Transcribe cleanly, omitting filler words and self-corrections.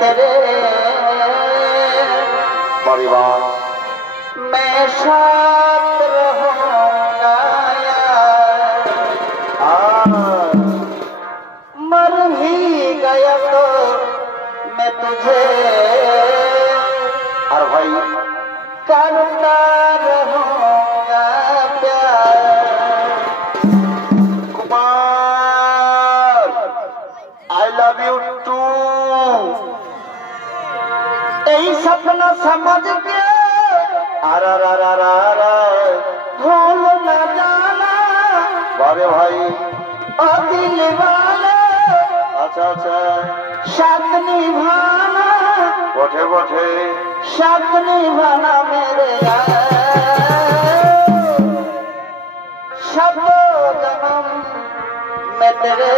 तेरे परिवार मैं साथ रहूंगा यार। मर ही गया तो मैं तुझे और भाई करता रहूंगा प्यार। Kumar I love you too. यही सपना समझ के भूल न जाना बारे भाई और दिल वाले अच्छा अच्छा साथ निभाना बोठे बोठे साथ निभाना मेरे यार। शब्दों जन्म में तेरे